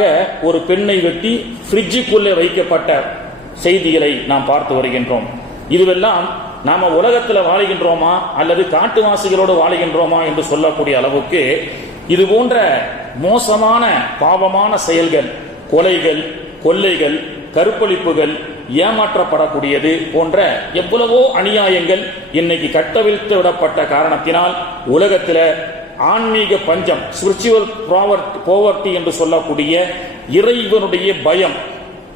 எதிராக ஒரு பெண்ணை வெட்டி ஃப்ரிட்ஜுக்குள்ளே வைக்கப்பட்ட செய்திகளை நாம் பார்த்து வருகின்றோம். இதுவெல்லாம் நாம உலகத்தில் வாழுகின்றோமா அல்லது காட்டுவாசிகளோடு வாழுகின்றோமா என்று சொல்லக்கூடிய அளவுக்கு இது போன்ற மோசமான பாவமான செயல்கள், கொலைகள், கொள்ளைகள், கற்பழிப்புகள், ஏமாற்றப்படக்கூடியது போன்ற எவ்வளவோ அநியாயங்கள் இன்னைக்கு கட்டவிழ்த்து விடப்பட்ட காரணத்தினால் உலகத்தில் ஆன்மீக பஞ்சம், ஸ்பிரிச்சுவல் போவர்ட்டி என்று சொல்லக்கூடிய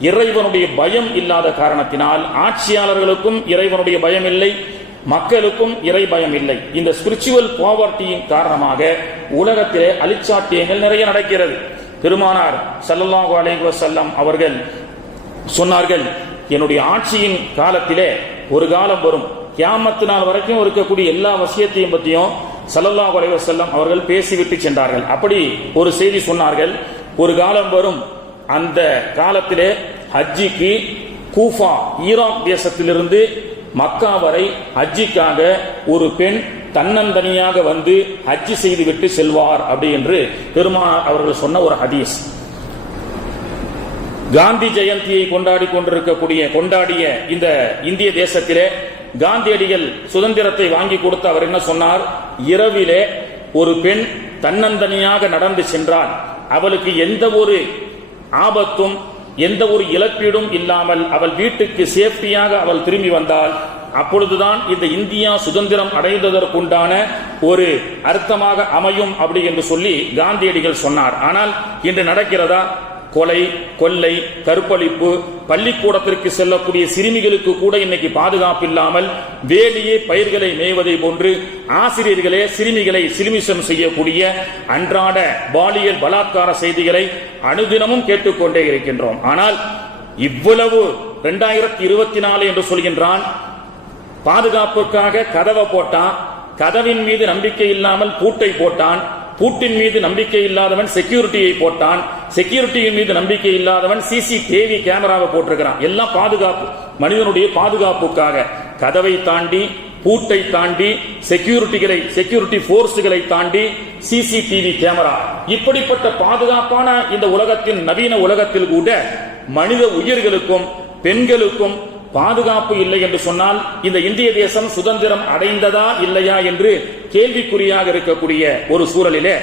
இறைவனுடைய பயம் இல்லாத காரணத்தினால் ஆட்சியாளர்களுக்கும் இறைவனுடைய பயம் இல்லை, மக்களுக்கும் இறை பயம் இல்லை. இந்த ஸ்பிரிச்சுவல் போவர்ட்டியின் காரணமாக உலகத்திலே அழிச்சாட்டியங்கள் நிறைய நடக்கிறது. பெருமானார் ஸல்லல்லாஹு அலைஹி வஸல்லம் அவர்கள் சொன்னார்கள், என்னுடைய ஆட்சியின் காலத்திலே ஒரு காலம் வரும், கியாமத் நாள் வரைக்கும் இருக்கக்கூடிய எல்லா விஷயத்தையும் பற்றியும் ஸல்லல்லாஹு அலைஹி வஸல்லம் அவர்கள் பேசிவிட்டு சென்றார்கள். அப்படி ஒரு செய்தி சொன்னார்கள், ஒரு காலம் வரும், அந்த காலத்திலே ஹஜ்ஜிக்கு கூஃபா ஈராக் தேசத்திலிருந்து மக்கா வரை ஹஜ்ஜிக்காக ஒரு பெண் தன்னந்தனியாக வந்து ஹஜ்ஜி செய்துவிட்டு செல்வார் அப்படி என்று பெருமானார் அவர்கள் சொன்ன ஒரு ஹதீஸ். காந்தி ஜெயந்தியை கொண்டாடிய இந்த இந்திய தேசத்திலே காந்தியடிகள் சுதந்திரத்தை வாங்கி கொடுத்து அவர் என்ன சொன்னார், இரவிலே ஒரு பெண் தன்னந்தனியாக நடந்து சென்றால் அவளுக்கு எந்த ஒரு ஆபத்தும் எந்த ஒரு இழப்பீடும் இல்லாமல் அவள் வீட்டுக்கு சேஃப்டியாக அவள் திரும்பி வந்தால் அப்பொழுதுதான் இந்த இந்தியா சுதந்திரம் அடைந்ததற்குண்டான ஒரு அர்த்தமாக அமையும் அப்படி என்று சொல்லி காந்தியடிகள் சொன்னார். ஆனால் இன்று நடக்கிறதா? கொலை, கொள்ளை, கற்பழிப்பு, பள்ளிக்கூடத்திற்கு செல்லக்கூடிய சிறுமிகளுக்கு கூட இன்னைக்கு பாதுகாப்பு இல்லாமல் வேலியே பயிர்களை மேய்வதை போன்று ஆசிரியர்களே சிறுமிகளை சிலுமிஷம் செய்யக்கூடிய அன்றாட பாலியல் பலாத்கார செய்திகளை அனுதினமும் கேட்டுக்கொண்டே இருக்கின்றோம். ஆனால் இவ்வளவு 2024 என்று சொல்கின்றான், பாதுகாப்புக்காக கதவை போட்டான், கதவின் மீது நம்பிக்கை இல்லாமல் பூட்டை போட்டான், பூட்டின் மீது நம்பிக்கை இல்லாதவன் செக்யூரிட்டியை போட்டான், செக்யூரிட்டியின் மீது நம்பிக்கை இல்லாதவன் சிசிடிவி கேமராவை போட்டிருக்கிறான். எல்லாம் பாதுகாப்பு, மனிதனுடைய பாதுகாப்புக்காக கதவை தாண்டி, பூட்டை தாண்டி, செக்யூரிட்டி போர்ஸ்களை தாண்டி சிசிடிவி கேமரா, இப்படிப்பட்ட பாதுகாப்பான இந்த உலகத்தின் நவீன உலகத்தில் கூட மனித உயிர்களுக்கும் பெண்களுக்கும் பாதுகாப்பு இல்லை என்று சொன்னால் இந்த இந்திய தேசம் சுதந்திரம் அடைந்ததா இல்லையா என்று கேள்விக்குறியாக இருக்கக்கூடிய ஒரு சூழலிலே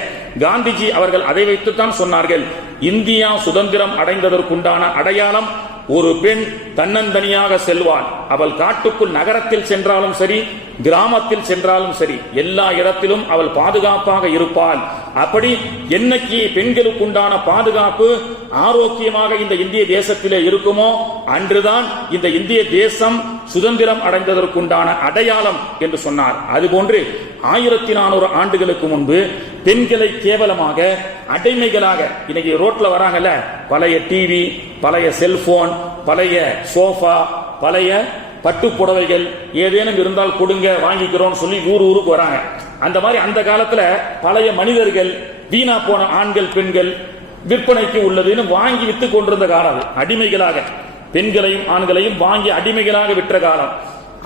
காந்திஜி அவர்கள் அதை வைத்துத்தான் சொன்னார்கள், இந்தியா சுதந்திரம் அடைந்ததற்குண்டான அடையாளம் ஒரு பெண் தன்னந்தனியாக செல்வாள், அவள் காட்டுக்குள் நகரத்தில் சென்றாலும் சரி கிராமத்தில் சென்றாலும் சரி எல்லா இடத்திலும் அவள் பாதுகாப்பாக இருப்பாள். அப்படி என்னைக்கு பெண்களுக்குண்டான பாதுகாப்பு ஆரோக்கியமாக இந்த இந்திய தேசத்திலே இருக்குமோ அன்றுதான் இந்த இந்திய தேசம் சுதந்திரம் அடைந்ததற்குண்டான அடையாளம் என்று சொன்னார். அதுபோன்று 1400 ஆண்டுகளுக்கு முன்பு பெண்களை கேவலமாக அடிமைகளாக, இன்னைக்கு ரோட்ல வராங்கல்ல, பழைய டிவி, பழைய செல்போன், பழைய சோஃபா, பழைய பட்டு புடவைகள் ஏதேனும் இருந்தால் கொடுங்க வாங்கிக்கிறோம் சொல்லி ஊருக்கு வராங்க. அந்த மாதிரி அந்த காலத்துல பழைய மனிதர்கள், வீணா போன ஆண்கள் பெண்கள் விற்பனைக்கு உள்ளதுன்னு வாங்கி வித்து கொண்டிருந்த காலம், அடிமைகளாக பெண்களையும் ஆண்களையும் வாங்கி அடிமைகளாக விற்ற காலம்.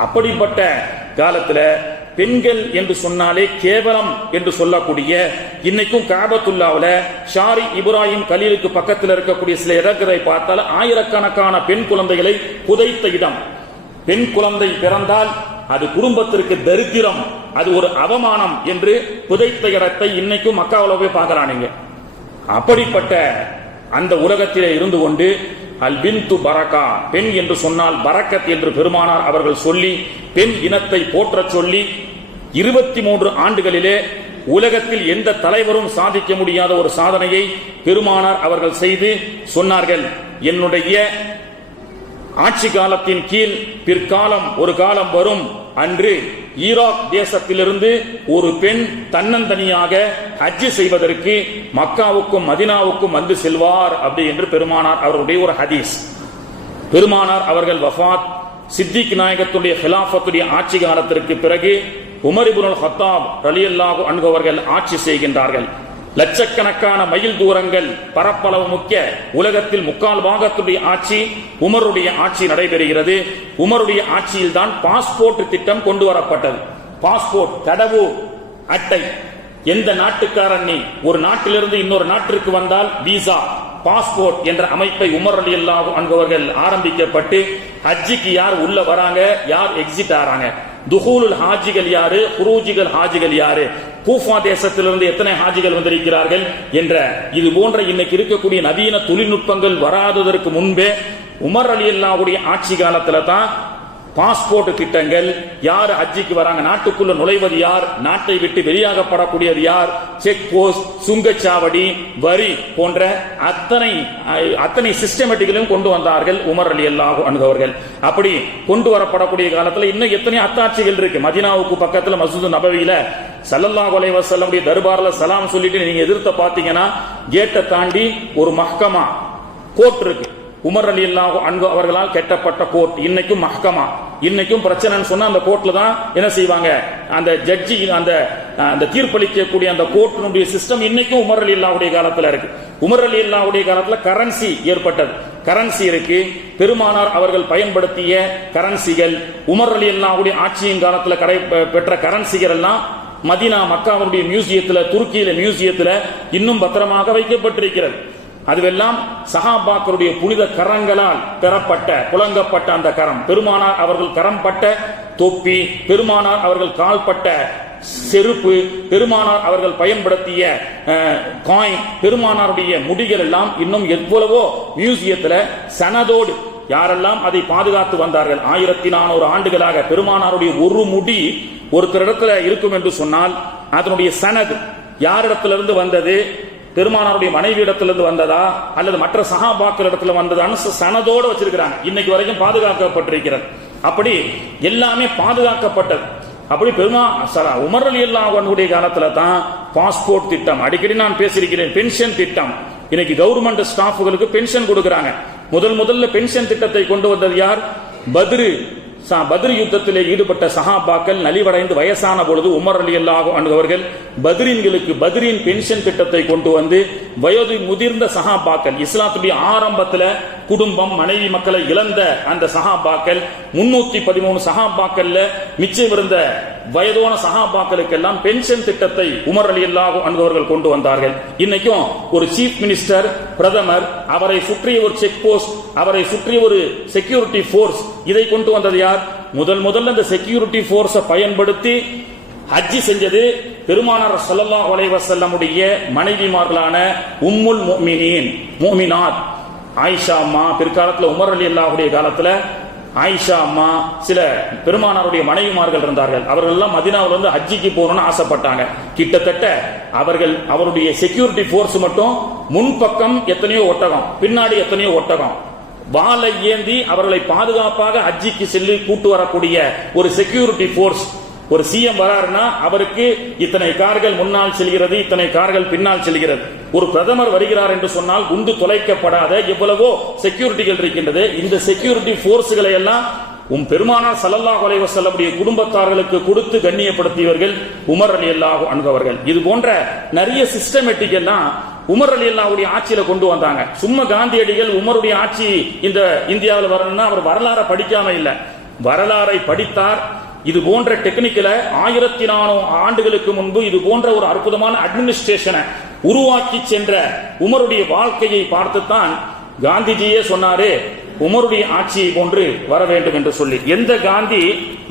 அப்படிப்பட்ட காலத்துல பெண்கள் என்று சொன்னாலே கேவலம் என்று சொல்லக்கூடிய, இன்னைக்கும் காபத்துல்லாவுல ஷாரி இப்ராஹிம் கலீலுக்கு பக்கத்தில் இருக்கக்கூடிய சில இடங்களை பார்த்தால் ஆயிரக்கணக்கான பெண் குழந்தைகளை புதைத்த இடம். பெண் குழந்தை பிறந்தால் அது குடும்பத்திற்கு தரித்திரம், அது ஒரு அவமானம் என்று புதைத்த இடத்தை இன்னைக்கும் மக்காவுல போய் பார்க்கறானீங்க. அப்படிப்பட்ட அந்த உலகத்திலே இருந்து கொண்டு அல் பின்து பரக்கா, பெண் என்று சொன்னால் பரக்கத் என்று பெருமானார் அவர்கள் சொல்லி பெண் இனத்தை போற்ற சொல்லி 23 ஆண்டுகளிலே உலகத்தில் எந்த தலைவரும் சாதிக்க முடியாத ஒரு சாதனையை பெருமானார் அவர்கள் செய்து சொன்னார்கள், என்னுடைய ஆட்சி காலத்தின் கீழ் பிற்காலம் ஒரு காலம் வரும், அன்று ஈராக் தேசத்திலிருந்து ஒரு பெண் தன்னந்தனியாக ஹஜ் செய்வதற்கு மக்காவுக்கும் மதினாவுக்கும் வந்து செல்வார் அப்படி என்று பெருமானார் அவர்களுடைய ஒரு ஹதீஸ். பெருமானார் அவர்கள் வஃபாத், சித்திக் நாயகத்துடைய ஹிலாஃபத்துடைய ஆட்சி காலத்திற்கு பிறகு உமர் இப்னுல் ஹத்தாப் ரலியல்லாஹு அன்ஹு அவர்கள் ஆட்சி செய்கின்றார்கள். லட்சக்கணக்கான மைல் தூரங்கள் பரப்பளவு முக்கிய உலகத்தில் முக்கால் பாகத்துடைய ஆட்சி உமருடைய ஆட்சி நடைபெறுகிறது. உமருடைய ஆட்சியில் தான் பாஸ்போர்ட் திட்டம் கொண்டு வரப்பட்டது. பாஸ்போர்ட் கடவு அட்டை, எந்த நாட்டுக்காரன் நீ ஒரு நாட்டிலிருந்து இன்னொரு நாட்டிற்கு வந்தால் விசா, பாஸ்போர்ட் என்ற அமைப்பை உமர் ரலியல்லாஹு அன்ஹு அவர்கள் ஆரம்பிக்கப்பட்டு ஹஜ்ஜிக்கு யார் உள்ள வராங்க, யார் எக்ஸிட் ஆறாங்க, துஹூலுல் ஹாஜிகள் யாரு, குரூஜிகள் ஹாஜிகள் யாரு, கூஃபா தேசத்திலிருந்து எத்தனை ஹாஜிகள் வந்திருக்கிறார்கள் என்ற இது போன்ற இன்னைக்கு இருக்கக்கூடிய நவீன தொழில்நுட்பங்கள் வராததற்கு முன்பே உமர் ரலியல்லாஹுடைய ஆட்சி காலத்துல தான் பாஸ்போர்ட் திட்டங்கள், யார் ஹஜ்ஜிக்கு வராங்க, நாட்டுக்குள்ள நுழைவது யார், நாட்டை விட்டு வெளியாகப்படக்கூடியது யார், செக் போஸ்ட், சுங்கச்சாவடி, வரி போன்ற அத்தனை சிஸ்டமேட்டிக்கலையும் கொண்டு வந்தார்கள் உமர் ரலியல்லாஹு அன்ஹு அவர்கள். அப்படி கொண்டு வரப்படக்கூடிய காலத்துல இன்னும் எத்தனை அத்தாட்சிகள் இருக்கு. மதீனாவுக்கு பக்கத்துல மஸ்ஜிது நபவியில ஸல்லல்லாஹு அலைஹி வஸல்லம் தர்பார்ல சலாம் சொல்லிட்டு நீங்க எதிர்த்த பாத்தீங்கன்னா கேட்டை தாண்டி ஒரு மஹ்கமா கோர்ட் இருக்கு. உமர் ரலியல்லாஹு அன்ஹு அவர்களால் கட்டப்பட்ட கோர்ட் இன்னைக்கும் மஹ்கமா. இன்னைக்கும் பிரச்சனைன்னு சொன்னா அந்த கோர்ட்ல தான் என்ன செய்வாங்க, அந்த ஜட்ஜி அந்த தீர்ப்பளிக்கக்கூடிய அந்த கோர்ட்டினுடைய சிஸ்டம் இன்னைக்கும் உமர் ரலியல்லாஹுடைய காலத்துல இருக்கு. உமர் ரலியல்லாஹுடைய காலத்துல கரன்சி ஏற்பட்டது. கரன்சி இருக்கு. பெருமானார் அவர்கள் பயன்படுத்திய கரன்சிகள், உமர் ரலியல்லாஹுடைய ஆட்சியின் காலத்துல பெற்ற கரன்சிகள் எல்லாம் மதீனா மக்காவுடைய மியூசியத்துல, துருக்கியில மியூசியத்துல இன்னும் பத்திரமாக வைக்கப்பட்டிருக்கிறது. அதுவெல்லாம் சஹாபாக்களுடைய புனித கரங்களால் பெறப்பட்ட புலங்கப்பட்ட அந்த கரம், பெருமானார் அவர்கள் கரம்பட்ட தொப்பி, பெருமானார் அவர்கள் கால்பட்ட செருப்பு, பெருமானார் அவர்கள் பயன்படுத்திய காயின், பெருமானாருடைய முடிகள் எல்லாம் இன்னும் எவ்வளவோ மியூசியத்துல சனதோடு யாரெல்லாம் அதை பாதுகாத்து வந்தார்கள். 1400 ஆண்டுகளாக பெருமானாருடைய ஒரு முடி ஒருத்தரிடத்துல இருக்கும் என்று சொன்னால் அதனுடைய சனது யாரிடத்திலிருந்து வந்தது, பெருமானாருடைய மனைவி இடத்திலிருந்து வந்ததா அல்லது மற்ற சஹாபாக்கள் இடத்துல வந்ததான்னு சனதோடு வச்சிருக்கிறாங்க. இன்னைக்கு வரைக்கும் பாதுகாக்கப்பட்டிருக்கிறது. அப்படி எல்லாமே பாதுகாக்கப்பட்டது. அப்படி உமர் ரலியல்லாஹு அன்ஹுடைய காலத்துல தான் பாஸ்போர்ட் திட்டம், அடிக்கடி நான் பேசியிருக்கிறேன், பென்ஷன் திட்டம். இன்னைக்கு கவர்மெண்ட் ஸ்டாஃப்களுக்கு பென்ஷன் கொடுக்கறாங்க. முதல்ல பென்ஷன் திட்டத்தை கொண்டு வந்தது யார்? பத்ர் யுத்தத்திலே ஈடுபட்ட சஹாபாக்கள் நலிவடைந்து வயசான பொழுது உமர் ரலியல்லாஹு அன்ஹு அவர்கள் பத்ரீன்களுக்கு பத்ரீன் பென்ஷன் திட்டத்தை கொண்டு வந்து வயது முதிர்ந்த சஹாபாக்கள், இஸ்லாத்துடைய ஆரம்பத்தில் குடும்பம் மனைவி மக்களை இழந்த அந்த சஹாபாக்கள் 313 சஹாபாக்கள்ல மிச்சம் இருந்த வயதான சஹாபாக்களுக்கெல்லாம் பென்ஷன் திட்டத்தை உமர் ரலியல்லாஹு அன்ஹு அவர்கள் கொண்டு வந்தார்கள். இன்னைக்கும் ஒரு சீஃப் மினிஸ்டர், பிரதமர், அவரை சுற்றிய ஒரு செக் போஸ்ட், அவரை சுற்றிய ஒரு செக்யூரிட்டி போர்ஸ், இதை கொண்டு வந்தது யார்? முதல்ல இந்த செக்யூரிட்டி போர்ஸை பயன்படுத்தி ஹஜ்ஜி செஞ்சது பெருமானார் ஸல்லல்லாஹு அலைஹி வஸல்லமுடைய மனைவிமார்களான உம்முல் முஃமினாத் ஆயிஷா அம்மா. பிற்காலத்தில் உமர் ரலியல்லாஹுடைய காலத்துல ஆயிஷா அம்மா, சில பெருமானாருடைய மனைவிமார்கள் இருந்தார்கள். அவர்கள் எல்லாம் மதீனாவுல இருந்து ஹஜ்ஜிக்கு போகணும்னு ஆசைப்பட்டாங்க. கிட்டத்தட்ட அவருடைய செக்யூரிட்டி போர்ஸ் மட்டும் முன்பக்கம் எத்தனையோ ஒட்டகம், பின்னாடி எத்தனையோ ஒட்டகம், வாளை ஏந்தி அவர்களை பாதுகாப்பாக ஹஜ்ஜிக்கு செல்லி கூட்டு வரக்கூடிய ஒரு செக்யூரிட்டி போர்ஸ். ஒரு சிஎம் வராருன்னா அவருக்கு இத்தனை கார்கள் முன்னால் செல்கிறது, இத்தனை கார்கள் பின்னால் செல்கிறது. ஒரு பிரதமர் வருகிறார் என்று சொன்னால் குண்டு தொலைக்கப்படாத எவ்வளவோ செக்யூரிட்டிகள் இருக்கின்றது. இந்த செக்யூரிட்டி போர்ஸ்களை எல்லாம் பெருமானார் ஸல்லல்லாஹு அலைஹி வஸல்லமுடைய குடும்பத்தார்களுக்கு கொடுத்து கண்ணியப்படுத்தியவர்கள் உமர் ரலியல்லாஹு அன்ஹு அவர்கள். இது போன்ற நிறைய சிஸ்டமேட்டிக் எல்லாம் உமர் ரலியல்லாஹுடைய ஆட்சியில கொண்டு வந்தாங்க. சும்மா காந்தியடிகள் உமருடைய ஆட்சி இந்த இந்தியாவில் வரணும்னா அவர் வரலாறை படிக்காம இல்ல, வரலாறை படித்தார். இது போன்ற டெக்னிக்கல 1400 ஆண்டுகளுக்கு முன்பு இது போன்ற ஒரு அற்புதமான அட்மினிஸ்ட்ரேஷனை உருவாக்கி சென்ற உமருடைய வாழ்க்கையை பார்த்துத்தான் காந்திஜியே சொன்னாரு உமருடைய ஆட்சியை போன்று வர வேண்டும் என்று சொல்லி. எந்த காந்தி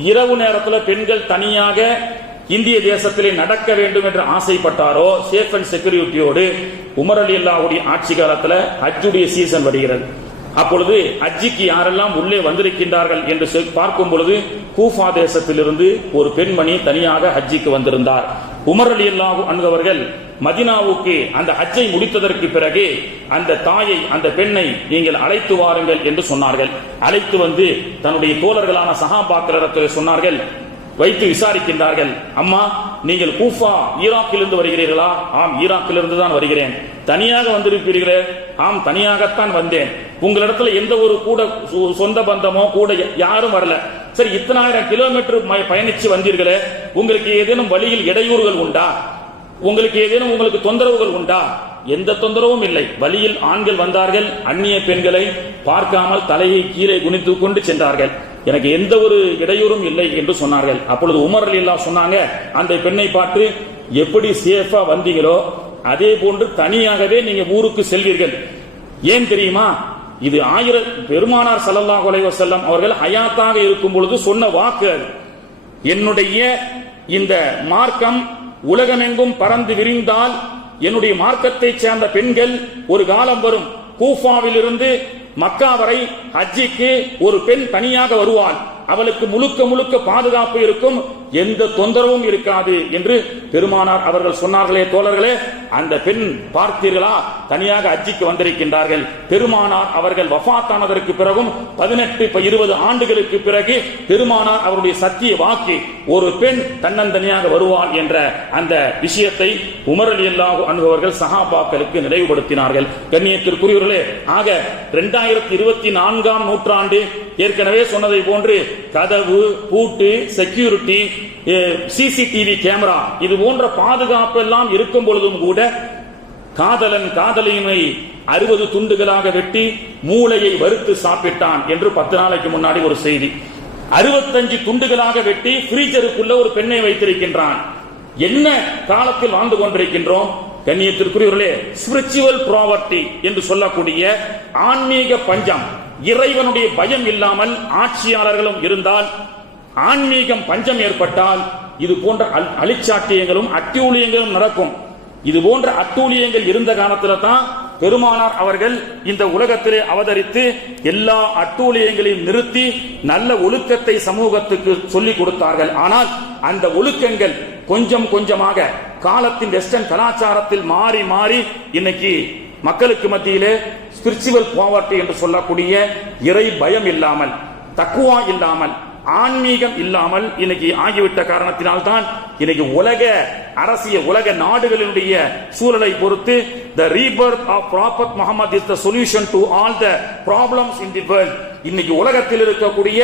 இரவு நேரத்தில் பெண்கள் தனியாக இந்திய தேசத்திலே நடக்க வேண்டும் என்று ஆசைப்பட்டாரோ சேஃப் அண்ட் செக்யூரிட்டியோடு, உமர் ரலியல்லாஹுடைய ஆட்சி காலத்தில் ஹஜ்ஜுடைய சீசன் வருகிறது. அப்பொழுது ஹஜ்ஜிக்கு யாரெல்லாம் உள்ளே வந்திருக்கின்றார்கள் என்று பார்க்கும் பொழுது கூஃபா தேசத்திலிருந்து ஒரு பெண்மணி தனியாக ஹஜ்ஜிக்கு வந்திருந்தார். உமர் ரலியல்லாஹு அன்ஹு அவர்கள் மதீனாவுக்கு அந்த ஹஜ்ஜை முடித்ததற்கு பிறகு அந்த தாயை, அந்த பெண்ணை நீங்கள் அழைத்து வாருங்கள் என்று சொன்னார்கள். அழைத்து வந்து தன்னுடைய தோழர்களான சஹாபாக்களிடத்தில் சொன்னார்கள். வைத்து விசாரிக்கின்றார்கள். அம்மா, நீங்கள் கூஃபா ஈராக்கிலிருந்து வருகிறீர்களா? ஆம், ஈராக்கிலிருந்து தான் வருகிறேன். தனியாக வந்திருப்பீர்களே? ஆம், தனியாகத்தான் வந்தேன். உங்களிடத்துல எந்த ஒரு கூட சொந்த பந்தமோ கூட யாரும் வரல. சரி, இத்தனை ஆயிரம் கிலோமீட்டர் பயணிச்சு வந்தீர்களே, உங்களுக்கு ஏதேனும் வழியில் இடையூறுகள் உண்டா? உங்களுக்கு ஏதேனும் உங்களுக்கு தொந்தரவுகள் உண்டா? எந்த தொந்தரவும் இல்லை. வழியில் ஆண்கள் வந்தார்கள், அந்நிய பெண்களை பார்க்காமல் தலையை கீழே குனித்து கொண்டு சென்றார்கள். எனக்கு எந்த ஒரு இடையூறும் இல்லை என்று சொன்னார்கள். அப்பொழுது உமர் ரலியல்லாஹு சொன்னாங்க, அந்த பெண்ணை பார்த்து, எப்படி சேஃபா வந்தீங்களோ அதே போன்று தனியாகவே நீங்க ஊருக்கு செல்வீர்கள். ஏன் தெரியுமா? இது பெருமானார் ஸல்லல்லாஹு அலைஹி வஸல்லம் அவர்கள் ஹயாத்தாக இருக்கும் பொழுது சொன்ன வாக்கு. என்னுடைய இந்த மார்க்கம் உலகமெங்கும் பறந்து விரிந்தால் என்னுடைய மார்க்கத்தை சேர்ந்த பெண்கள் ஒரு காலம் வரும், கூஃபாவில் இருந்து மக்கா வரை ஹஜ்ஜிக்கு ஒரு பெண் தனியாக வருவாள், அவளுக்கு முழுக்க முழுக்க பாதுகாப்பு இருக்கும், எந்த தொந்தரவும் இருக்காது என்று பெருமானார் அவர்கள் சொன்னார்களே தோழர்களே. அந்த பெண் பார்த்தீர்களா, தனியாக ஹஜ்ஜிக்கு வந்திருக்கின்றார்கள். பெருமானார் அவர்கள் வஃபாத்தானதற்கு பிறகும் 18-20 ஆண்டுகளுக்கு பிறகு பெருமானார் அவருடைய சத்திய வாக்கு, ஒரு பெண் தன்னந்தனியாக வருவாள் என்ற அந்த விஷயத்தை உமர் ரலியல்லாஹு அன்ஹு அவர்கள் சஹாபாக்களுக்கு நினைவுபடுத்தினார்கள். கண்ணியத்திற்குரியவர்களே, ஆக 2024ஆம் நூற்றாண்டு ஏற்கனவே சொன்னதை போன்று கதவு பூட்டு, செக்யூரிட்டி, சிசிடிவி கேமரா, இது போன்ற பாதுகாப்பு எல்லாம் இருக்கும் பொழுதும் கூட காதலன் காதலியை 60 துண்டுகளாக வெட்டி மூளையை வறுத்து சாப்பிட்டான் என்று 10 நாளைக்கு முன்னாடி ஒரு செய்தி. 65 துண்டுகளாக வெட்டி ஃப்ரீஜருக்குள்ள ஒரு பெண்ணை வைத்திருக்கின்றான். என்ன காலத்தில் வாழ்ந்து கொண்டிருக்கின்றோம்? கண்ணியத்திற்குரியவர்களே, ஸ்பிரிச்சுவல் ப்ராவர்ட்டி என்று சொல்லக்கூடிய ஆன்மீக பஞ்சம், இறைவனுடைய பயம் இல்லாமல் ஆட்சியாளர்களும் இருந்தால், ஆன்மீகம் பஞ்சம் ஏற்பட்டால் இது போன்ற அழிச்சாட்டியங்களும் அட்டூழியங்களும் நடக்கும். இது போன்ற அட்டூழியங்கள் இருந்த காலத்தில் தான் பெருமானார் அவர்கள் இந்த உலகத்திலே அவதரித்து எல்லா அட்டூழியங்களையும் நிறுத்தி நல்ல ஒழுக்கத்தை சமூகத்துக்கு சொல்லிக் கொடுத்தார்கள். ஆனால் அந்த ஒழுக்கங்கள் கொஞ்சம் கொஞ்சமாக காலத்தின் வெஸ்டர்ன் கலாச்சாரத்தில் மாறி மாறி இன்னைக்கு மக்களுக்கு மத்தியிலே ஸ்பிரிச்சுவல் பாவர்ட்டி என்று சொல்லக்கூடிய இறை பயம் இல்லாமல், தக்குவா இல்லாமல், ஆன்மீகம் இல்லாமல் இன்னைக்கு ஆகிவிட்ட காரணத்தினால் தான் இன்னைக்கு உலக அரசியல், உலக நாடுகளினுடைய சூழலை பொறுத்து the rebirth of Prophet Muhammad is the solution to all the problems in the world. இன்னைக்கு உலகத்தில் இருக்கக்கூடிய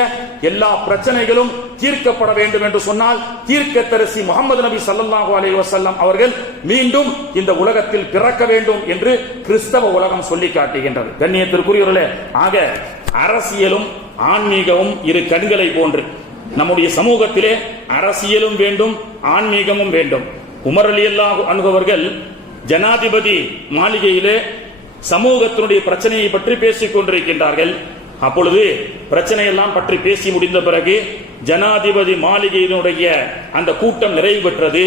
எல்லா பிரச்சனைகளும் தீர்க்கப்பட வேண்டும் என்று சொன்னால் தீர்க்கதரிசி முகமது நபி ஸல்லல்லாஹு அலைஹி வஸல்லம் அவர்கள் மீண்டும் இந்த உலகத்தில் பிறக்க வேண்டும் என்று கிறிஸ்தவ உலகம் சொல்லி காட்டுகின்றது. கண்ணியத்திற்குரியவர்களே, ஆக அரசியலும் ஆன்மீகமும் இரு கண்களை போன்று நம்முடைய சமூகத்திலே அரசியலும் வேண்டும், ஆன்மீகமும் வேண்டும். உமர் ரலியல்லாஹு அன்ஹு அவர்கள் ஜனாதிபதி மாளிகையிலே சமூகத்தினுடைய பிரச்சனையை பற்றி பேசிக் கொண்டிருக்கின்றார்கள். அப்பொழுது பிரச்சனையெல்லாம் பற்றி பேசி முடிந்த பிறகு ஜனாதிபதி மாளிகையினுடைய அந்த கூட்டம் நிறைவு பெற்றது.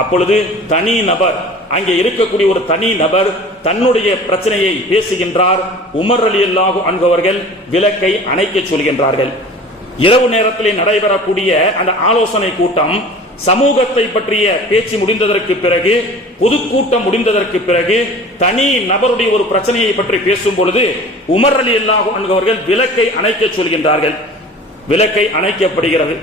அப்பொழுது தனி நபர், அங்கே இருக்கக்கூடிய ஒரு தனி நபர் தன்னுடைய பிரச்சனையை பேசுகின்றார். உமர் ரலியல்லாஹு அன்ஹு அவர்கள் விளக்கை அணைக்க சொல்கின்றார்கள். இரவு நேரத்தில் நடைபெறக்கூடிய அந்த ஆலோசனை கூட்டம் சமூகத்தை பற்றிய பேச்சு முடிந்ததற்கு பிறகு, பொதுக்கூட்டம் முடிந்ததற்கு பிறகு தனி நபருடைய ஒரு பிரச்சனையை பற்றி பேசும் பொழுது உமர் ரலியல்லாஹு அன்ஹு அவர்கள் விளக்கை அணைக்க சொல்கின்றார்கள். விளக்கை அணைக்கப்படுகிறது.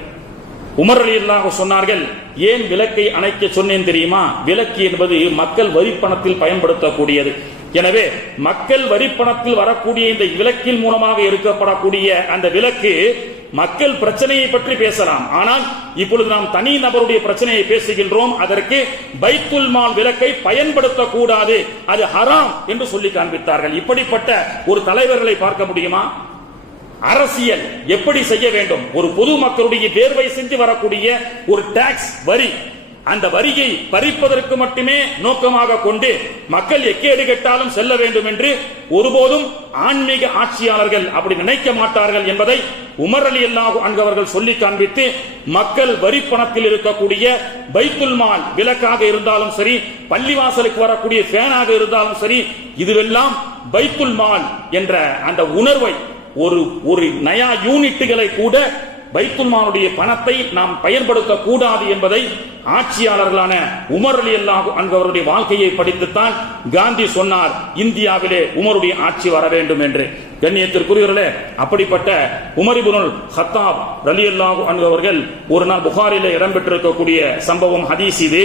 உமர் ரலியல்லாஹு சொன்னார்கள், ஏன் விளக்கை அணைக்க சொன்னேன் தெரியுமா? விளக்கு என்பது மக்கள் வரிப்பணத்தில் பயன்படுத்தக்கூடியது. எனவே மக்கள் வரிப்பணத்தில் வரக்கூடிய இந்த விளக்கின் மூலமாக இருக்கப்படக்கூடிய அந்த விளக்கு மக்கள் பிரச்சனையை பற்றி பேசலாம். ஆனால் இப்பொழுது நாம் தனி நபருடைய பிரச்சனையை பேசுகின்றோம். அதற்கு பைத்துல் மால் விளக்கை பயன்படுத்தக்கூடாது, அது ஹராம் என்று சொல்லி காண்பித்தார்கள். இப்படிப்பட்ட ஒரு தலைவர்களை பார்க்க முடியுமா? அரசியல் எப்படி செய்ய வேண்டும்? ஒரு பொது மக்களுடைய வேர்வை செஞ்சு வரக்கூடிய ஒரு டாக்ஸ் வரி, அந்த வரியை பறிப்பதற்கு மட்டுமே நோக்கமாக கொண்டு மக்கள் எக்கேடு கெட்டாலும் செல்ல வேண்டும் என்று ஒருபோதும் ஆன்மீக ஆட்சியாளர்கள் அப்படி நினைக்க மாட்டார்கள் என்பதை உமர் ரலியல்லாஹு அன்ஹு அவர்கள் சொல்லி காண்பித்து, மக்கள் வரி பணத்தில் இருக்கக்கூடிய பைத்துல் மால் விளக்காக இருந்தாலும் சரி, பள்ளிவாசலுக்கு வரக்கூடிய ஃபேனாக இருந்தாலும் சரி, இதுவெல்லாம் பைத்துல் மால் என்ற அந்த உணர்வை, ஒரு நயா யூனிட்டுகளை கூட பைத்துல் மாலுடைய பணத்தை நாம் பயன்படுத்த கூடாது என்பதை ஆட்சியாளர்களான உமர் ரலியல்லாஹு அன்ஹு அவருடைய வாழ்க்கையை படித்துத்தான் காந்தி சொன்னார், இந்தியாவிலே உமருடைய ஆட்சி வர வேண்டும் என்று. கண்ணியத்திற்குரியவர்களே, அப்படிப்பட்ட உமர் இப்னுல் கத்தாப் ரலியல்லாஹு அன்ஹு அவர்கள் ஒரு நாள் புகாரிலே இடம்பெற்றிருக்கக்கூடிய சம்பவம், ஹதீஸ் இது.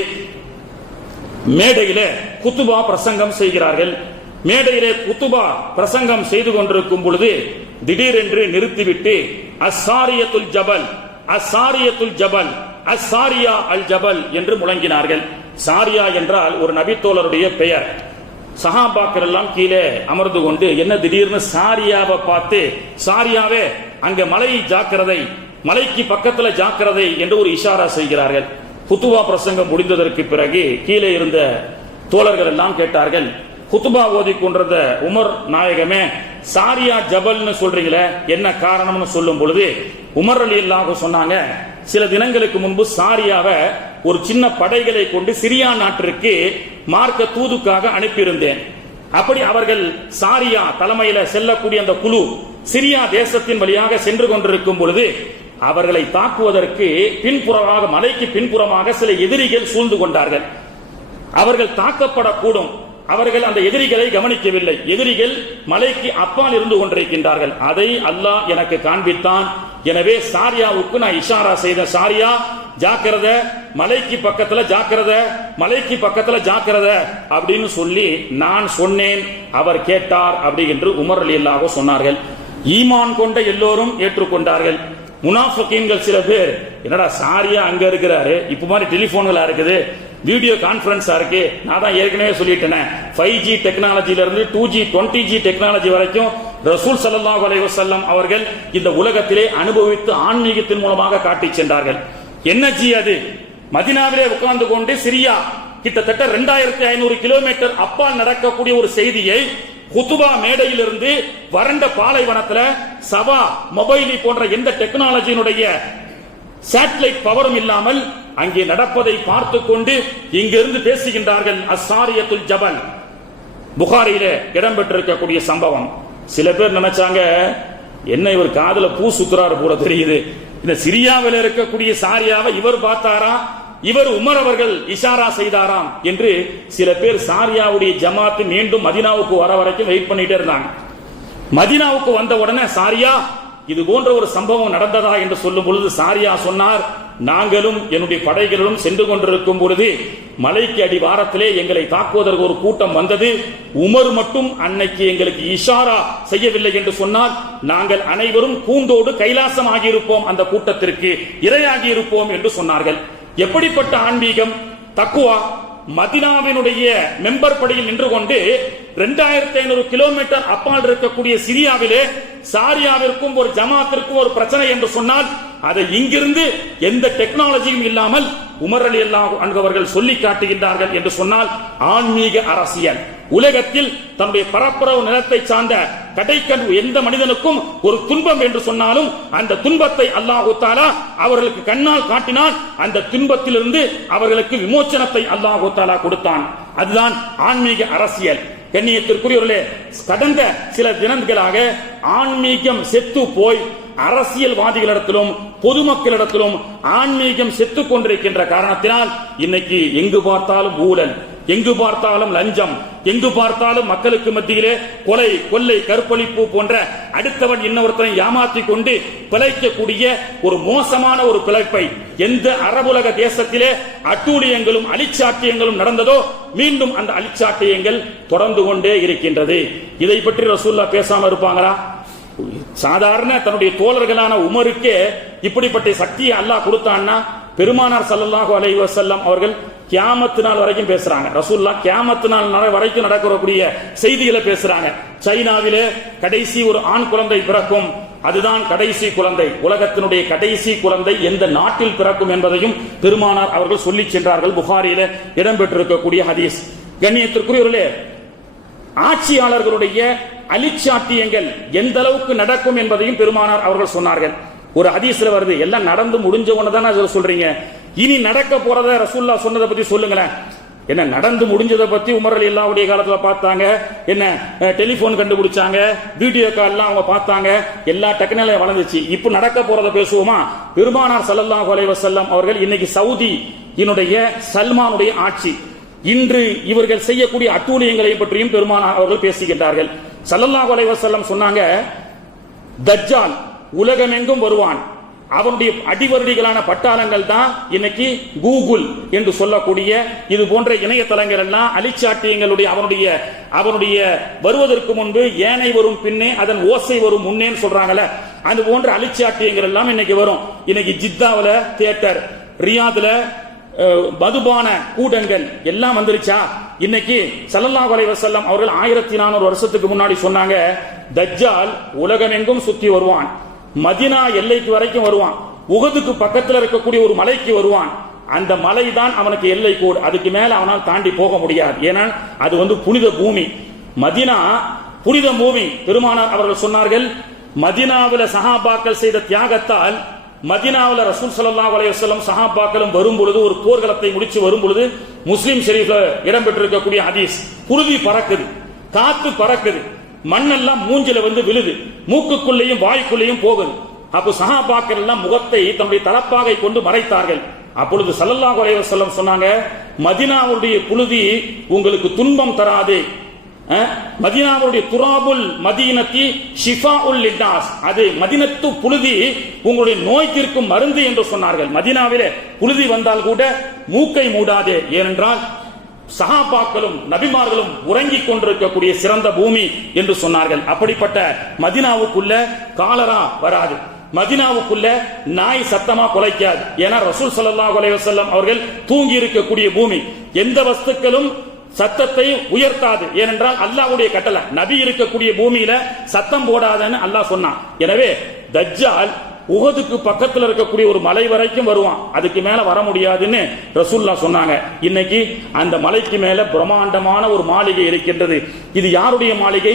மேடையிலே குத்துபா பிரசங்கம் செய்கிறார்கள். மேடையிலே குத்துபா பிரசங்கம் செய்து கொண்டிருக்கும் பொழுது திடீரென்று நிறுத்திவிட்டு அஸ்ஸாரியத்துல் ஜபல், அஸ்ஸாரியத்துல் ஜபல், அஸ்ஸாரியா அல் ஜபல் என்று முழங்கினார்கள். சாரியா என்றால் ஒரு நபித்தோழருடைய பெயர். சஹாபாக்கள் எல்லாம் கீழே அமர்ந்து கொண்டு என்ன திடீர்னு சாரியாவை பார்த்து, சாரியாவே அங்க மலை ஜாக்கிரதை, மலைக்கு பக்கத்துல ஜாக்கிரதை என்று ஒரு இஷாரா செய்கிறார்கள். குத்துபா பிரசங்கம் முடிந்ததற்கு பிறகு கீழே இருந்த தோழர்கள் எல்லாம் கேட்டார்கள், குத்துபா ஓதி கொண்டிருந்த உமர் நாயகமே சாரியா ஜபல்னு சொல்றீங்களே, என்ன காரணம்னு சொல்லும் பொழுது உமர் ரலியல்லாஹு சொன்னாங்க, சில தினங்களுக்கு முன்பு சாரியாவை ஒரு சின்ன படைகளை கொண்டு சிரியா நாட்டிற்கு மார்க்க தூதுக்காக அனுப்பியிருந்தேன். அப்படி அவர்கள் சாரியா தலைமையில செல்லக்கூடிய அந்த குழு சிரியா தேசத்தின் வழியாக சென்று கொண்டிருக்கும் பொழுது அவர்களை தாக்குவதற்கு பின்புறமாக, மலைக்கு பின்புறமாக சில எதிரிகள் சூழ்ந்து கொண்டார்கள். அவர்கள் தாக்கப்படக்கூடும். அவர்கள் அந்த எதிரிகளை கவனிக்கவில்லை. எதிரிகள் மலைக்கு அப்பால் இருந்து கொண்டிருக்கின்றார்கள். அதை அல்லாஹ் எனக்கு காண்பித்தான். எனவே சாரியாவுக்கு நான் இஷாரா செய்த, சாரியா ஜாக்கிரத, மலைக்கு பக்கத்துல ஜாக்கிரத, மலைக்கு பக்கத்துல ஜாக்கிரத அப்படின்னு சொல்லி நான் சொன்னேன். அவர் கேட்டார் அப்படி என்று உமர் ரலியல்லாஹு சொன்னார்கள். ஈமான் கொண்ட எல்லோரும் ஏற்றுக்கொண்டார்கள். முனாஃபிகீன்கள் சில பேர், என்னடா சாரியா அங்க இருக்கிறாரு, இப்ப மாதிரி டெலிபோன்களா இருக்குது, வீடியோ கான்பரன்ஸா இருக்கு, நான் தான் ஏற்கனவே சொல்லிட்டேன் 5G டெக்னாலஜில இருந்து 2G 20G டெக்னாலஜி வரைக்கும் ரசூல் ஸல்லல்லாஹு அலைஹி வஸல்லம் அவர்கள் இந்த உலகத்திலே அனுபவித்து ஆன்மீகத்தின் மூலமாக காட்டி சென்றார்கள். என்ன ஜி அது? மதீனாவிலே உட்கார்ந்து கொண்டு சிரியா கிட்டத்தட்ட 2500 கிலோமீட்டர் அப்பால் நடக்கக்கூடிய ஒரு செய்தியை குத்துபா மேடையிலிருந்து வறண்ட பாலைவனத்துல சபா மொபைலி போன்ற எந்த டெக்னாலஜியினுடைய சேட்டலைட் பவரும் இல்லாமல் அங்கே நடப்பதை பார்த்து கொண்டு இங்கிருந்து பேசுகின்றார்கள். அஸ்ஸாரியத்துல் ஜபல் புகாரியில இடம்பெற்றிருக்கக்கூடிய சம்பவம். சில பேர் நினைச்சாங்க, என்ன இவர் காதுல பூ சுத்துறாரு போல தெரியுது, இந்த சிரியாவில் இருக்கக்கூடிய சாரியாவை இவர் பார்த்தாரா, இவர் உமர் அவர்கள் இஷாரா செய்தாராம் என்று சில பேர் சாரியாவுடைய ஜமாத்து மீண்டும் மதீனாவுக்கு வர வரைக்கும் வெயிட் பண்ணிட்டே இருந்தாங்க. மதீனாவுக்கு வந்த உடனே சாரியா இது போன்ற ஒரு சம்பவம் நடந்ததா என்று சொல்லும் பொழுது சாரியா சொன்னார், நாங்களும் என்னுடைய படைகளும் சென்று கொண்டிருக்கும் பொழுது மலைக்கு அடிவாரத்திலே எங்களை தாக்குவதற்கு ஒரு கூட்டம் வந்தது. உமர் மட்டும் அன்னைக்கு எங்களுக்கு இஷாரா செய்யவில்லை என்று சொன்னால் நாங்கள் அனைவரும் கூண்டோடு கைலாசம் ஆகியிருப்போம், அந்த கூட்டத்திற்கு இரையாகி இருப்போம் என்று சொன்னார்கள். எப்படிப்பட்ட ஆன்மீகம், தக்குவா! மதீனாவினுடைய மெம்பர் படியில் நின்று கொண்டு 2500 கிலோமீட்டர் அப்பால் இருக்கக்கூடிய சிரியாவிலே சாரியாவிற்கும் ஒரு ஜமாத்திற்கும் ஒரு பிரச்சனை என்று சொன்னால் அதை இங்கிருந்து எந்த டெக்னாலஜியும் இல்லாமல் உமர் ரலியல்லாஹு அன்ஹு அவர்கள் சொல்லி காட்டுகின்றார்கள் என்று சொன்னால் ஆன்மீக அரசியல். உலகத்தில் தன்னுடைய பரப்புறவு நிலத்தை சார்ந்த கடைக்கண் எந்த மனிதனுக்கும் ஒரு துன்பம் என்று சொன்னாலும் அந்த துன்பத்தை அல்லாஹ் தஆலா அவர்களுக்கு கண்ணால் காட்டினால் அந்த துன்பத்திலிருந்து அவர்களுக்கு விமோச்சனத்தை அல்லாஹ் தஆலா கொடுத்தான். அதுதான் ஆன்மீக அரசியல். கண்ணியத்திற்குரியவர்களே, கடந்த சில தினங்களாக ஆன்மீகம் செத்து போய் அரசியல்வாதிகளிடத்திலும் பொதுமக்களிடத்திலும் ஆன்மீகம் செத்துக் கொண்டிருக்கின்ற காரணத்தினால் இன்னைக்கு எங்கு பார்த்தாலும் ஊழல், எங்கு பார்த்தாலும் லஞ்சம், எங்கு பார்த்தாலும் மக்களுக்கு மத்தியிலே கொலை, கொள்ளை, கற்பழிப்பு போன்ற அடுத்தவன் இன்னொருத்தனை ஏமாற்றிக் கொண்டு பிழைக்கக்கூடிய ஒரு மோசமான ஒரு பிழைப்பை எந்த அரபுலக தேசத்திலே அட்டூழியங்களும் அழிச்சாட்டியங்களும் நடந்ததோ மீண்டும் அந்த அழிச்சாட்டியங்கள் தொடர்ந்து கொண்டே இருக்கின்றது. இதை பற்றி ரசூலுல்லாஹ் பேசாம இருப்பாங்களா? சாதாரண தன்னுடைய தோழர்களான உமருக்கே இப்படிப்பட்ட சக்தியை அல்லாஹ் கொடுத்தான்னா பெருமானார் ஸல்லல்லாஹு அலைஹி வஸல்லம் அவர்கள் கியாமத் நாள் வரைக்கும் பேசுறாங்க. ரசூலுல்லாஹ் கியாமத் நாள் வரைக்கும் நடக்கக்கூடிய செய்திகளை பேசுறாங்க. சைனாவிலே கடைசி ஒரு ஆண் குழந்தை பிறக்கும், அதுதான் கடைசி குழந்தை, உலகத்தினுடைய கடைசி குழந்தை எந்த நாட்டில் பிறக்கும் என்பதையும் பெருமானார் அவர்கள் சொல்லி சென்றார்கள். புகாரியில இடம்பெற்றிருக்கக்கூடிய ஹதீஸ். கண்ணியத்திற்குரியவர்களே, ஆட்சியாளர்களுடைய அழிச்சாட்டியங்கள் எந்த அளவுக்கு நடக்கும் என்பதையும் பெருமானார் அவர்கள் சொன்னார்கள். ஒரு ஹதீஸ்ல வருது, எல்லாம் நடந்து முடிஞ்ச ஒண்ணுதானே சொல்றீங்க, இனி நடக்க போறத ரசூலுல்லாஹ் சொன்னதை பத்தி சொல்லுங்களேன். என்ன நடந்து முடிஞ்சதை பத்தி உமர் ரலியல்லாஹுடைய காலத்துல பார்த்தாங்க, என்ன டெலிபோன் கண்டுபிடிச்சாங்க, வீடியோ கால்லாம் அவங்க பார்த்தாங்க, எல்லா டெக்னாலஜி வளர்ந்துச்சு. இப்ப நடக்க போறத பேசுவோமா? பெருமானார் ஸல்லல்லாஹு அலைஹி வஸல்லம் அவர்கள் இன்னைக்கு சவுதி என்னுடைய சல்மானுடைய ஆட்சி, இன்று இவர்கள் செய்யக்கூடிய அட்டூழியங்களை பற்றியும் பெருமானார் அவர்கள் பேசுகின்றார்கள். ஸல்லல்லாஹு அலைஹி வஸல்லம் சொன்னாங்க, தஜ்ஜால் உலகமெங்கும் வருவான், அவனுடைய அடிவருடிகளான பட்டாளங்கள் தான் இன்னைக்கு கூகுள் என்று சொல்லக்கூடிய இது போன்ற இணையதளங்கள் எல்லாம் அழிச்சாட்டியங்களுடைய அவனுடைய வருவதற்கு முன்பு ஏனை வரும் பின்னே அதன் ஓசை வரும் முன்னேன்னு சொல்றாங்கல்ல, அது போன்ற அழிச்சாட்டியங்கள் எல்லாம் இன்னைக்கு வரும். இன்னைக்கு ஜித்தாவுல தியேட்டர், ரியாதுல மதுபான கூடங்கள் எல்லாம் வந்துருச்சா? இன்னைக்கு ஸல்லல்லாஹு அலைஹி வஸல்லம் அவர்கள் 1400 வருஷத்துக்கு முன்னாடி சொன்னாங்க, தஜ்ஜால் உலகமெங்கும் சுத்தி வருவான், மதீனா எல்லைக்கு வரைக்கும் வருவான், உஹதுக்கு பக்கத்தில் இருக்கக்கூடிய ஒரு மலைக்கு வருவான், அந்த மலை தான் அவனுக்கு எல்லை கோடு, அதுக்கு மேல அவனால் தாண்டி போக முடியாது, ஏன்னா அது புனித பூமி. மதீனா புனித பூமி. பெருமானார் அவர்கள் சொன்னார்கள், மதீனாவில் சஹாபாக்கள் செய்த தியாகத்தால் மதீனாவில் ரசூல் ஸல்லல்லாஹு அலைஹி வஸல்லம் சஹாபாக்களும் வரும் பொழுது, ஒரு போர்க்களத்தை முடிச்சு வரும் பொழுது, முஸ்லிம் ஷெரீஃப்ல இடம்பெற்றிருக்கக்கூடிய ஹதீஸ், புழுதி பறக்குது, காத்து பறக்குது, மண்ணெல்லாம் மூஞ்சில வந்து விழுது, மூக்குக்குள்ளேயும் வாய்க்குள்ளேயும் போகுது. அப்போ சஹாபாக்கள் எல்லாம் முகத்தை தன்னுடைய தலப்பாகை கொண்டு மறைத்தார்கள். அப்பொழுது ஸல்லல்லாஹு அலைஹி வஸல்லம் சொன்னாங்க, மதீனாவுடைய புழுதி உங்களுக்கு துன்பம் தராது. மதீனாவுடைய துராபுல் மதீனத்தி ஷிஃபாஉல் லின்னாஸ், அது மதீனத்து புழுதி உங்களுடைய நோய் தீர்க்கும் மருந்து என்று சொன்னார்கள். மதீனாவிலே புழுதி வந்தால் கூட மூக்கை மூடாதே, ஏனென்றால் சஹாபாக்களும் நபிமார்களும் உறங்கிக் கொண்டிருக்கக்கூடிய சிறந்த பூமி என்று சொன்னார்கள். அப்படிப்பட்ட மதீனாவுக்குள்ள காலரா வராது, மதீனாவுக்குள்ள நாய் சத்தமா குலைக்காது. ஏன்னா ரசூல் ஸல்லல்லாஹு அலைஹி வஸல்லம் அவர்கள் தூங்கி இருக்கக்கூடிய பூமி. எந்த வஸ்துக்களும் சத்தத்தை உயர்த்தாது, ஏனென்றால் அல்லாஹ்வுடைய கட்டளை. நபி இருக்கக்கூடிய பூமியில சத்தம் போடாதன்னு அல்லாஹ் சொன்னான். எனவே தஜ்ஜால் உஹதுக்கு பக்கத்தில் இருக்கக்கூடிய ஒரு மலை வரைக்கும் வருவான், அதுக்கு மேல வர முடியாதுன்னு ரசூலுல்லாஹ் சொன்னாங்க. இன்னைக்கு அந்த மலைக்கு மேல பிரம்மாண்டமான ஒரு மாளிகை இருக்கின்றது. இது யாருடைய மாளிகை?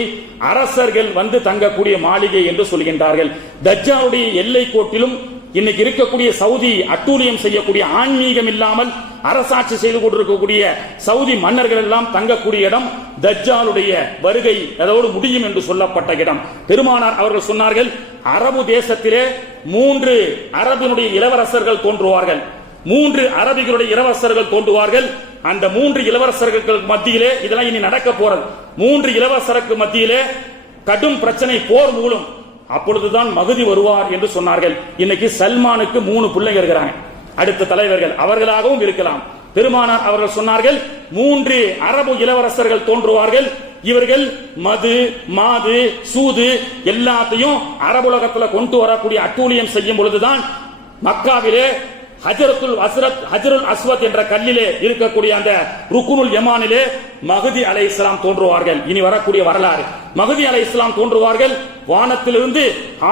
அரசர்கள் வந்து தங்கக்கூடிய மாளிகை என்று சொல்கின்றார்கள். தஜ்ஜாலுடைய எல்லை கோட்டிலும் இன்னைக்கு இருக்கக்கூடிய சவுதி அட்டூழியம் செய்யக்கூடிய, ஆன்மீகம் இல்லாமல் அரசாட்சி செய்து கொண்டிருக்கக்கூடிய சவுதி மன்னர்கள் எல்லாம் தங்கக்கூடிய இடம் தஜ்ஜாலுடைய வருகை அதோடு முடியும் என்று சொல்லப்பட்ட இடம். பெருமானார் அவர்கள் சொன்னார்கள், அரபு தேசத்திலே 3 அரபினுடைய இளவரசர்கள் தோன்றுவார்கள், 3 அரபிகளுடைய இளவரசர்கள் தோன்றுவார்கள். அந்த 3 இளவரசர்களுக்கு மத்தியிலே இதெல்லாம் இனி நடக்க போறது. 3 இளவரசருக்கு மத்தியிலே கடும் பிரச்சனை, போர் மூலம். அப்பொழுதுதான் மகதி வருவார் என்று சொன்னார்கள். இன்னைக்கு சல்மானுக்கு 3 பிள்ளைங்க இருக்கிறாங்க, அடுத்த தலைவர்கள் அவர்களாகவும் இருக்கலாம். பெருமானார் அவர்கள் சொன்னார்கள், 3 அரபு இளவரசர்கள் தோன்றுவார்கள். இவர்கள் மது, மாது, சூது எல்லாத்தையும் அரபுலகத்தில் கொண்டு வரக்கூடிய அட்டூழியம் செய்யும் பொழுதுதான் மக்காவிலே ஹஜருல் அஸ்வத் என்ற கல்லிலே இருக்கக்கூடிய அந்த ருக்குனுல் யமானிலே மஹதி அலைஹிஸ்ஸலாம் தோன்றுவார்கள். இனி வரக்கூடிய வரலாறு, மஹதி அலைஹிஸ்ஸலாம் தோன்றுவார்கள். வானத்திலிருந்து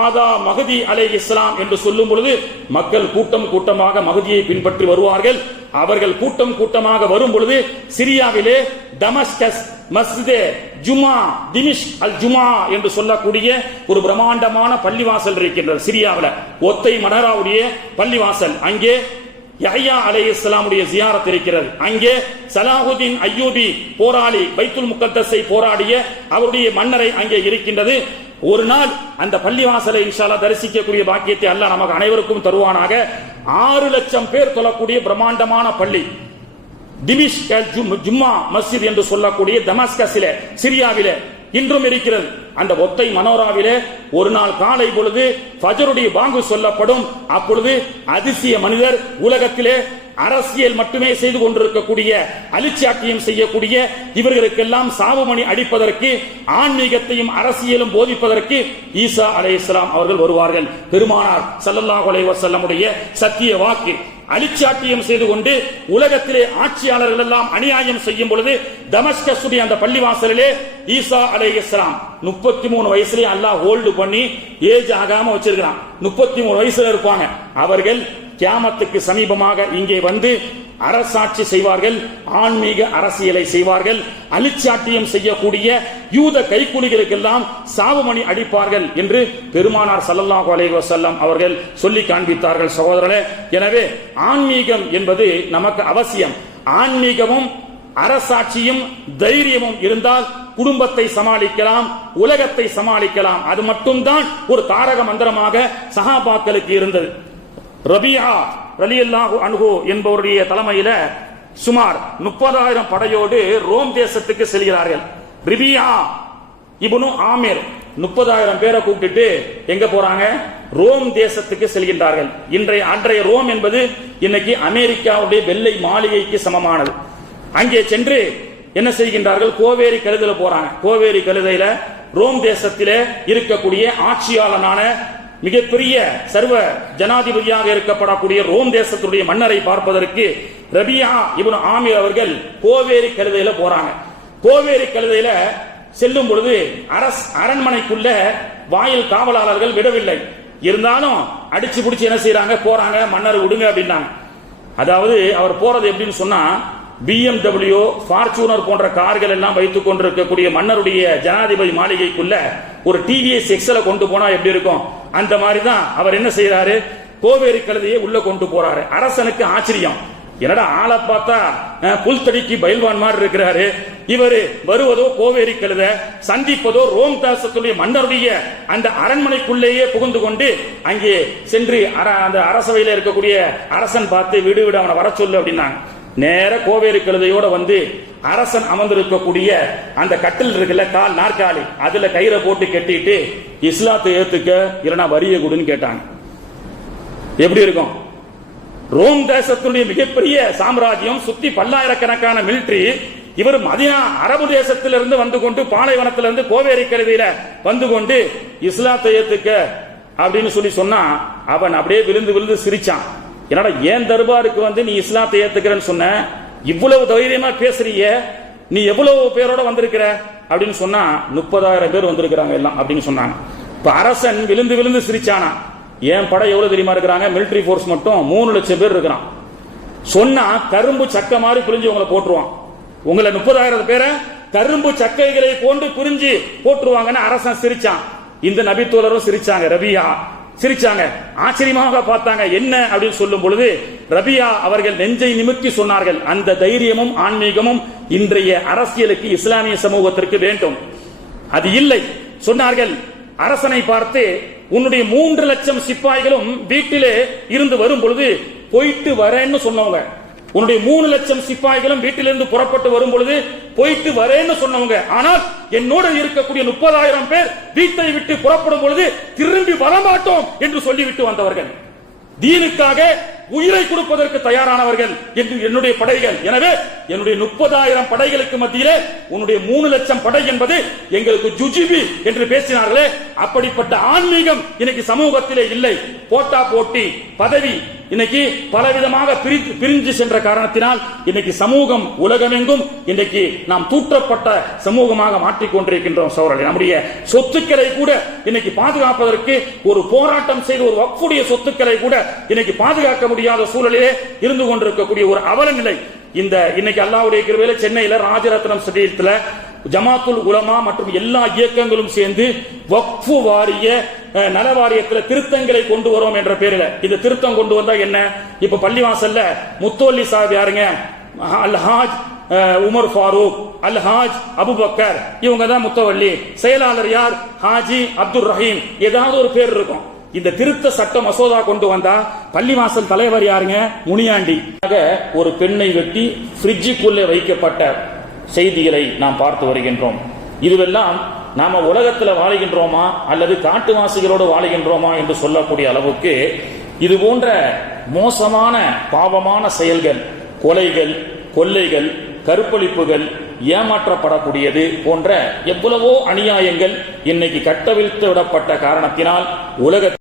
ஆதா மஹதி அலைஹிஸ்ஸலாம் என்று சொல்லும் பொழுது மக்கள் கூட்டம் கூட்டமாக மஹதியை பின்பற்றி வருவார்கள். அவர்கள் கூட்டம் கூட்டமாக வரும் பொழுது சிரியாவிலே டமஸ்கஸ் மஸ்ஜிதே ஜுமா திமிஷ் அல் ஜுமா என்று சொல்லக்கூடிய ஒரு பிரம்மாண்டமான பள்ளிவாசல் இருக்கின்றது சிரியாவில், ஒத்தை மனராவுடைய பள்ளிவாசல். அங்கே யஹ்யா அலைஹிஸ்ஸலாமுடைய ஜியாரத் இருக்கிறது. அங்கே சலாஹுதீன் அய்யூபி போராளி பைத்துல் முகத்தஸை போராடிய அவருடைய மன்னரை அங்கே இருக்கின்றது. ஒரு நாள் அந்த பள்ளிவாசலை இன்ஷா அல்லாஹ் தரிசிக்கக்கூடிய பாக்கியத்தை அல்லாஹ் நமக்கு அனைவருக்கும் தருவானாக. 6 லட்சம் பேர் தொழக்கூடிய பிரம்மாண்டமான பள்ளி திமிஷ் ஜும்மா மஸ்ஜித் என்று சொல்லக்கூடிய தமஸ்கஸிலே சிரியாவிலே இன்றும் இருக்கிறது. அந்த ஒத்தை மனோராவிலே ஒரு நாள் காலை பொழுது ஃபஜருடைய பாங்கு சொல்லப்படும். அப்பொழுது அதிசய மனிதர், உலகத்திலே அரசியல் மட்டுமே செய்து கொண்டிருக்கக்கூடிய, அலிச்சாட்டியம் செய்யக்கூடிய இவர்களுக்கெல்லாம் சாவுமணி அடிப்பதற்கு, ஆன்மீகத்தையும் அரசியலும் போதிப்பதற்கு ஈசா அலைஹிஸ்ஸலாம் அவர்கள் வருவார்கள். பெருமானார் ஸல்லல்லாஹு அலைஹி வஸல்லமுடைய சத்திய வாக்கு. அலிச்சாட்டியம் செய்து கொண்டு உலகத்திலே ஆட்சியாளர்கள் எல்லாம் அநியாயம் செய்யும் பொழுது தமஸ்கஸுடைய அந்த பள்ளிவாசலிலே ஈசா அலைஹிஸ்ஸலாம் 33 வயசுல அல்லாஹ் ஹோல்டு பண்ணி ஏஜ் ஆகாம வச்சிருக்கிறான். 33 வயசுல இருப்பாங்க. அவர்கள் கியாமத்துக்கு சமீபமாக இங்கே வந்து அரசாட்சி செய்வார்கள், ஆன்மீக அரசியலை செய்வார்கள். அலிச்சாட்டியம் செய்யக்கூடிய யூத கைக்கூலிகளுக்கெல்லாம் சாவுமணி அடிப்பார்கள் என்று பெருமானார் ஸல்லல்லாஹு அலைஹி வஸல்லம் அவர்கள் சொல்லி காண்பித்தார்கள். சகோதரர்களே, எனவே ஆன்மீகம் என்பது நமக்கு அவசியம். ஆன்மீகமும் அரசாட்சியும் தைரியமும் இருந்தால் குடும்பத்தை சமாளிக்கலாம், உலகத்தை சமாளிக்கலாம். அது மட்டும்தான் ஒரு தாரக மந்திரமாக சஹாபாக்களுக்கு இருந்தது. ரபியா ரலியல்லாஹு அன்ஹு என்பவருடைய தலைமையில சுமார் 30,000 படையோடு ரோம் தேசத்துக்கு செல்கிறார்கள். ரபியா இப்னு ஆமிர் 30,000 பேரை கூப்பிட்டு எங்க போறாங்க? ரோம் தேசத்துக்கு செல்கின்றார்கள். அன்றைய ரோம் என்பது இன்னைக்கு அமெரிக்காவுடைய வெள்ளை மாளிகைக்கு சமமானது. அங்கே சென்று என்ன செய்கின்றார்கள்? கோவேரி கழுதையில போறாங்க. கோவேரி கழுதையில ரோம் தேசத்திலே இருக்கக்கூடிய ஆட்சியாளனான மிகப்பெரிய சர்வ ஜனாதிபதியாக இருக்கப்படக்கூடிய ரோம் தேசத்துடைய மன்னரை பார்ப்பதற்கு ரபியா இப்னு ஆமிர் அவர்கள் கோவேரி கழுதையில போறாங்க. கோவேரி கழுதையில செல்லும் பொழுது அரண்மனைக்குள்ள வாயில் காவலாளர்கள் விடவில்லை. இருந்தாலும் அடிச்சு பிடிச்சு என்ன செய்யறாங்க? போறாங்க. மன்னர் விடுங்க அப்படின்னாங்க. அதாவது அவர் போறது எப்படின்னு சொன்னா, BMW, ஃபார்ச்சூனர் போன்ற கார்கள் எல்லாம் வைத்துக் கொண்டிருக்கக்கூடிய மன்னருடைய ஜனாதிபதி மாளிகைக்குள்ள ஒரு TVS எக்ஸல கொண்டு போனா எப்படி இருக்கும்? அந்த மாதிரி தான் அவர் என்ன செய்யறாரு, கோவேரி கழுதையை உள்ள கொண்டு போறாரு. அரசனுக்கு ஆச்சரியம், என்னடா ஆளை பார்த்தா புல்தடிக்கு பயில்வான் மாதிரி இருக்கிறாரு, இவரு வருவதோ கோவேரி கழுத, சந்திப்பதோ ரோம் தேசத்துடைய மன்னருடைய அந்த அரண்மனைக்குள்ளேயே புகுந்து கொண்டு அங்கே சென்று அந்த அரசவையில் இருக்கக்கூடிய அரசன் பார்த்து விடு விடு அவனை வர சொல்லு அப்படின்னா நேர கோவேரி கழுதையோட வந்து அரசன் அமர்ந்திருக்கக்கூடிய அந்த கட்டில் இருக்குல்ல, கால் நாற்காலி, அதுல கயிறை போட்டு கட்டிட்டு இஸ்லாத்தை ஏத்துக்க இல்லைனா வரிய கொடுன்னு கேட்டாங்க. எப்படி இருக்கும்? ரோம் தேசத்துடைய மிகப்பெரிய சாம்ராஜ்யம், சுத்தி பல்லாயிரக்கணக்கான மிலிட்டரி, இவர் மதீனா அரபு தேசத்திலிருந்து வந்து கொண்டு பாலைவனத்திலிருந்து கோவேரி கழுதையில வந்து கொண்டு இஸ்லாத்தை ஏத்துக்க அப்படின்னு சொல்லி சொன்னா அவன் அப்படியே விழுந்து விழுந்து சிரிச்சான். என்னடா ஏன் தர்பாருக்கு வந்து நீ இஸ்லாத்தை ஏத்துக்கிறன்னு சொன்ன, இவ்வளவு தைரியமா பேசுறீங்க, நீ எவ்வளவு பேரோட வந்திருக்கிற அப்படின்னு சொன்னா 30,000 பேர் வந்திருக்கிறாங்க எல்லாம் அப்படின்னு சொன்னாங்க. இப்ப அரசன் விழுந்து விழுந்து சிரிச்சானா. என் படை எவ்வளவு தெரியுமா இருக்கிறாங்க, மிலிட்டரி போர்ஸ் மட்டும் 3 லட்சம் பேர் இருக்கிறான். சொன்னா கரும்பு சக்க மாதிரி பிரிஞ்சு உங்களை போட்டுருவான். உங்களை 30,000 பேரை கரும்பு சக்கைகளை கொண்டு பிரிஞ்சு போட்டுருவாங்கன்னு அரசன் சிரிச்சான். இந்த நபித்தோழரும் சிரிச்சாங்க, ரபியா சிரிச்சாங்க, ஆச்சரியமாக பார்த்தாங்க. என்ன அப்படின்னு சொல்லும் பொழுது ரபியா அவர்கள் நெஞ்சை நிமிர்த்தி சொன்னார்கள், அந்த தைரியமும் ஆன்மீகமும் இன்றைய அரசியலுக்கு இஸ்லாமிய சமூகத்திற்கு வேண்டும். அது இல்லை. சொன்னார்கள், அரசனை பார்த்து உன்னுடைய 3 லட்சம் சிப்பாய்களும் வீட்டிலே இருந்து வரும் பொழுது போயிட்டு வரேன்னு சொன்னவங்க, உன்னுடைய 3 லட்சம் சிப்பாய்களும் வீட்டிலிருந்து புறப்பட்டு வரும் பொழுது போயிட்டு வரேன்னு சொன்னவங்க, ஆனால் என்னோட இருக்கக்கூடிய 30,000 பேர் வீட்டை விட்டு புறப்படும் பொழுது திரும்பி வரமாட்டோம் என்று சொல்லிவிட்டு வந்தவர்கள், தீனுக்காக உயிரை கொடுப்பதற்கு தயாரானவர்கள் என்று என்னுடைய படைகள். எனவே என்னுடைய 30,000 படைகளுக்கு மத்தியிலே உன்னுடைய 3 லட்சம் படை என்பது எங்களுக்கு ஜுஜிபி என்று பேசினார்களே, அப்படிப்பட்ட ஆன்மீகம் இன்னைக்கு சமூகத்திலே இல்லை. போட்டா போட்டி, பதவி இன்னைக்கு பலவிதமாக பிரிஞ்சு சென்ற காரணத்தினால் இன்னைக்கு சமூகம் உலகமெங்கும் இன்னைக்கு நாம் தூற்றப்பட்ட சமூகமாக மாற்றிக்கொண்டிருக்கின்றோம். சோழர்கள் நம்முடைய சொத்துக்களை கூட இன்னைக்கு பாதுகாப்பதற்கு ஒரு போராட்டம் செய்து ஒரு வக்ஃபுடைய சொத்துக்களை கூட இன்னைக்கு பாதுகாக்க முடியாத சூழலிலே இருந்து கொண்டிருக்கக்கூடிய ஒரு அவல நிலை. இந்த இன்னைக்கு அல்லாஹ்வுடைய கிருபையில சென்னையில ராஜரத்னம் ஸ்டேடியத்துல ஜமாத்துல் உலமா மற்றும் எல்லா இயக்கங்களும் சேர்ந்து வக்ஃபு வாரிய நல வாரியத்தில் திருத்தங்களை கொண்டு வரோம் என்ற பேரில் இந்த திருத்தம் கொண்டு வந்தா என்ன? இப்ப பள்ளிவாசல்ல முத்தோல்லி சாஹிப் யாருங்க? அல்ஹாஜ் உமர் ஃபாரூக், அல்ஹாஜ் அபுபக்கர், இவங்க தான் முத்தவல்லி. செயலாளர் யார்? ஹாஜி அப்துல் ரஹீம், ஏதாவது ஒரு பேர் இருக்கும். இந்த திருத்த சட்ட மசோதா கொண்டு வந்தா பள்ளிவாசல் தலைவர் யாருங்க? முனியாண்டி. ஒரு பெண்ணை வெட்டி ஃப்ரிட்ஜுக்குள்ளே வைக்கப்பட்ட செய்திகளை நாம் பார்த்து வருகின்றோம். இதுவெல்லாம் நாம உலகத்தில் வாழுகின்றோமா அல்லது காட்டுவாசிகளோடு வாழுகின்றோமா என்று சொல்லக்கூடிய அளவுக்கு இது போன்ற மோசமான பாவமான செயல்கள், கொலைகள், கொள்ளைகள், கற்பழிப்புகள், ஏமாற்றப்படக்கூடியது போன்ற எவ்வளவோ அநியாயங்கள் இன்னைக்கு கட்டவிழ்த்து விடப்பட்ட காரணத்தினால் உலக